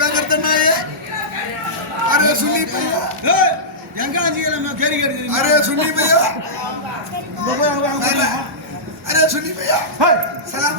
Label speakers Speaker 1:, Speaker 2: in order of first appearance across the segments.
Speaker 1: பேங்கர்த்தனாயே array சுன்னி பையா எங்காஞ்சிகளை நம்ம carry கேட்டு array சுன்னி பையா array சுன்னி பையா
Speaker 2: சலாம்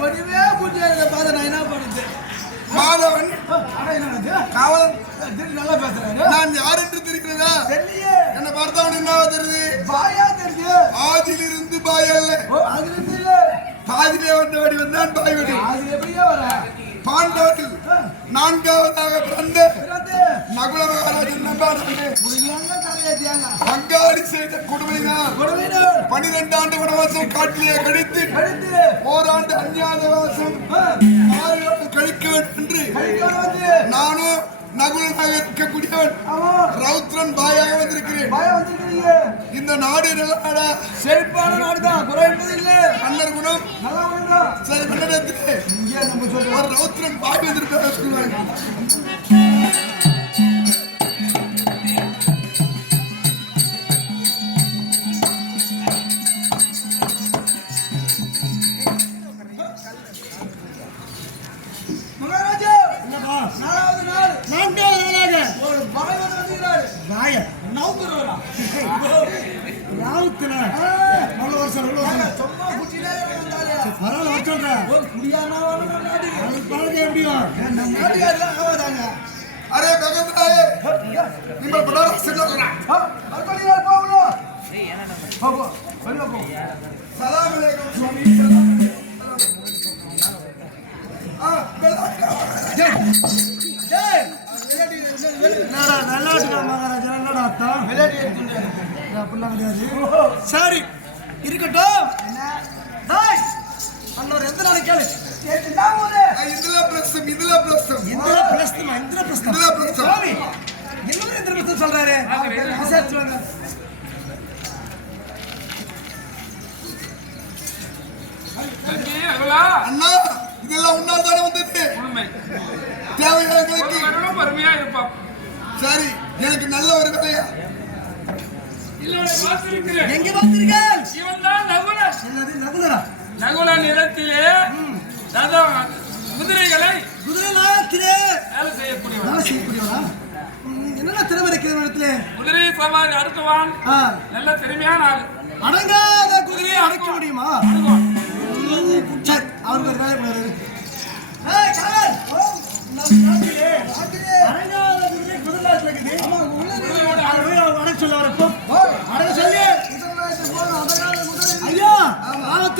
Speaker 2: ஒண்ணுமே புரியாது பாத நான் என்ன பண்ணுது
Speaker 1: மாதவன். காவலன்.
Speaker 2: நல்லா பேசுறாரு.
Speaker 1: நான் யார் என்று தெரிகிறதா?
Speaker 2: தெரியலையே.
Speaker 1: என்ன பார்த்தவன் என்ன தெரியுது?
Speaker 2: பாயா தெரியுது
Speaker 1: ஆதிலிருந்து பாய் அல்ல
Speaker 2: ஓ அது தெரியல
Speaker 1: பாதிலே வந்தபடி வந்தான் பாய் வடி
Speaker 2: அது எப்படியே வர?
Speaker 1: பாண்டவர்கள் நான்காவதாக பிறந்த நகுல மகாராஜன் பங்காளி செய்த கொடுமையினால் பனிரெண்டு ஆண்டு வனவாசம் காட்டிலே கழித்து ஓராண்டு ஆறு ஆண்டு கழிக்க வேண்டும் என்று நானும் நகுலனாக இருக்கக்கூடியவன் ரவுத்ரன் பாயாக வந்திருக்கிறேன்.
Speaker 2: பயம் வந்திருக்கிறீங்க.
Speaker 1: இந்த நாடு நல்ல நாடா
Speaker 2: செழிப்பான நாடுதான். குறை என்பது இல்லை.
Speaker 1: மன்னர் குணம்?
Speaker 2: நல்லா ஒழுங்கா
Speaker 1: சரி மன்னரத்திலே
Speaker 2: இங்கே நம்ம
Speaker 1: ரவுத்ரன் பாய் வந்திருக்கிறார். சொல்லுவாங்க
Speaker 3: ராவுத்துல நல்ல வருஷம் நல்ல வருஷம்
Speaker 2: சும்மா குச்சிலே வந்தாலே
Speaker 3: பரவாயில்ல வர
Speaker 2: ஒரு குடியானா வரணும் நாடு
Speaker 3: அது பழக எப்படியும்
Speaker 2: நம்ம நாட்டுக்காரலாம் ஆவாதாங்க
Speaker 1: அரே ககந்தாயே நீங்கள் படார செல்லறா
Speaker 2: மறுபடியும் போகணும் போ போ வெளில போ
Speaker 1: சலாம் அலைக்கும் சுவாமி சலாம் அலைக்கும். ஆ பெலாக்கா
Speaker 2: டேய்
Speaker 3: என்னடா விளையாட்டுக்கா மகாராஜா என்னடா அர்த்தம் அப்படிலாம் கிடையாது. சரி இருக்கட்டும். டேய் அண்ணவர் எந்த நாளைக்கு கேளு?
Speaker 1: இதுல பிரசம் இதுல பிரசம்.
Speaker 3: இந்திர பிரஸ்தமா இந்திர பிரஸ்தம்
Speaker 1: இந்திர பிரஸ்தம்.
Speaker 3: சுவாமி எல்லாரும் இந்திர பிரஸ்தம் சொல்றாரு.
Speaker 1: அண்ணா இதெல்லாம் உன்னால் தானே வந்தது? தேவையான
Speaker 4: பொறுமையா இருப்பான்
Speaker 1: சரி எனக்கு நல்ல ஒரு
Speaker 4: பார்த்திருக்கிறேன்
Speaker 3: எங்க பார்த்தீர்கள்
Speaker 4: இவன் தான் நகுலன்.
Speaker 3: என்னது நகுலரா?
Speaker 4: நகுல நிலத்திலே அதான் குதிரைகளை
Speaker 3: குதிரை நாயத்திலே
Speaker 4: வேலை செய்யக்கூடியவன்.
Speaker 3: வேலை செய்யக்கூடியவரா ம், என்னென்ன திறமை இருக்கிற இடத்துல
Speaker 4: குதிரை சவாரி அடுத்தவான். நல்ல திறமையான ஆள்.
Speaker 3: அடங்காத குதிரையை அடக்க முடியுமா?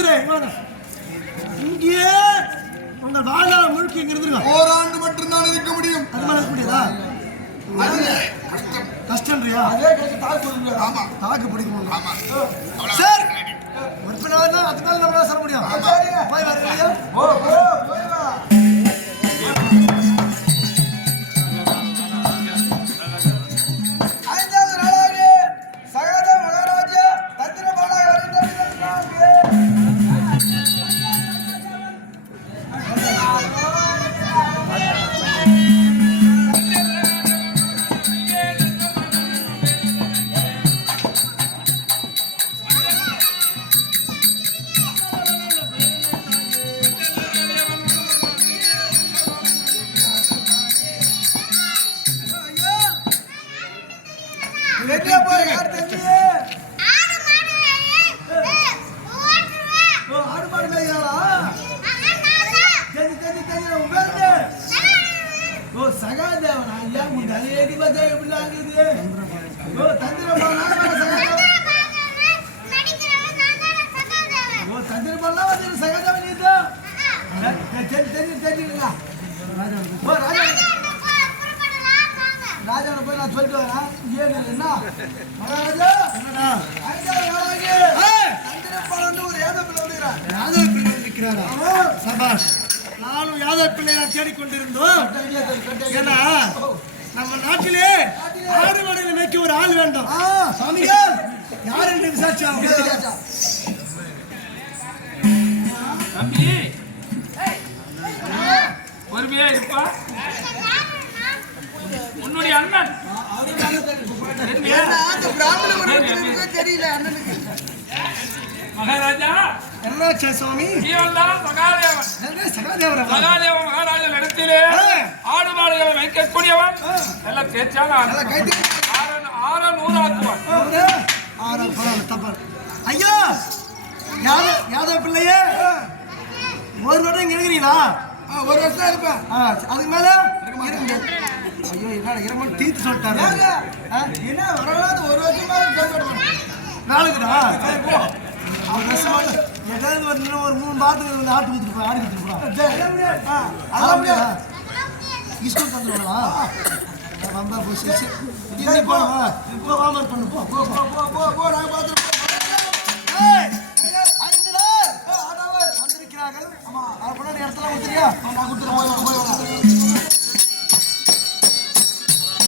Speaker 3: வாங்க. இங்கேயே உங்க வாழ்நாள் முழுக்க இங்க
Speaker 1: ஓராண்டு மட்டும்தான் இருக்க முடியும்.
Speaker 3: அது முடியாதா? கஷ்டம்ன்றியா?
Speaker 2: கழிச்சு தாக்கு
Speaker 1: ஆமா.
Speaker 3: தாக்கு பிடிக்கணும்
Speaker 1: ஆமா.
Speaker 3: சரி! அதுக்கு மேல நம்மளால சொல்ல முடியும். போய் வரீங்க
Speaker 2: சகாதேவன் ஐயா உன் தலையேடி பார்த்தா
Speaker 3: எப்படிலாம்
Speaker 2: இருக்குது சபாஷ்
Speaker 3: ஏய், யாதவ பிள்ளை நான் தேடிக்கொண்டிருந்தோம். ஏன்னா நம்ம நாட்டிலே ஆடு மாடுகளை மேய்க்க ஒரு ஆள் வேண்டும். சாமிகள் யார் என்று விசாரிச்சாங்க
Speaker 4: தம்பி பொறுமையா இருப்பா. உன்னுடைய அண்ணன்?
Speaker 2: தெரியல அண்ணனுக்கு.
Speaker 4: மகாராஜா.
Speaker 3: என்னாச்சா சுவாமி என்ன சகாதேவரா?
Speaker 4: மகாதேவ மகாராஜன் இடத்திலே ஆடு மாடுகளை வைக்கக்கூடியவன். நல்ல ஆள். ஆற- ஆற நூறாக்குவான்?
Speaker 3: ஆறாம் பரவாயில்ல, தப்பாரு. ஐயா யாதவ யாதவ பிள்ளையே? ஒரு வருடம் இங்க இருக்கிறீங்களா?
Speaker 2: ஆ, ஒரு வருஷம் தான் இருப்பேன்.
Speaker 3: ஆ, அதுக்கு மேல. ஐயோ என்னடா இருமன் தீர்த்து சொல்லிட்டாரு.
Speaker 2: என்ன வரலாறு ஒரு வருஷமா
Speaker 3: போ. ஒரு வருஷமா எதாவது வந்து ஒரு மூணு பாத்துக்கு வந்து ஆட்டு வித்துருப்பா ஆடு வித்துருப்பா அதெல்லாம் முடியாது? இஷ்டம் தந்துடலாம் ரொம்ப போச்சு. இல்லை போ இப்போ வாமர் பண்ணு போ போ போ.
Speaker 2: வந்திருக்கிறார்கள். ஆமாம் அதை இடத்துல கொடுத்துருக்கியா நான் கொடுத்துருவோம்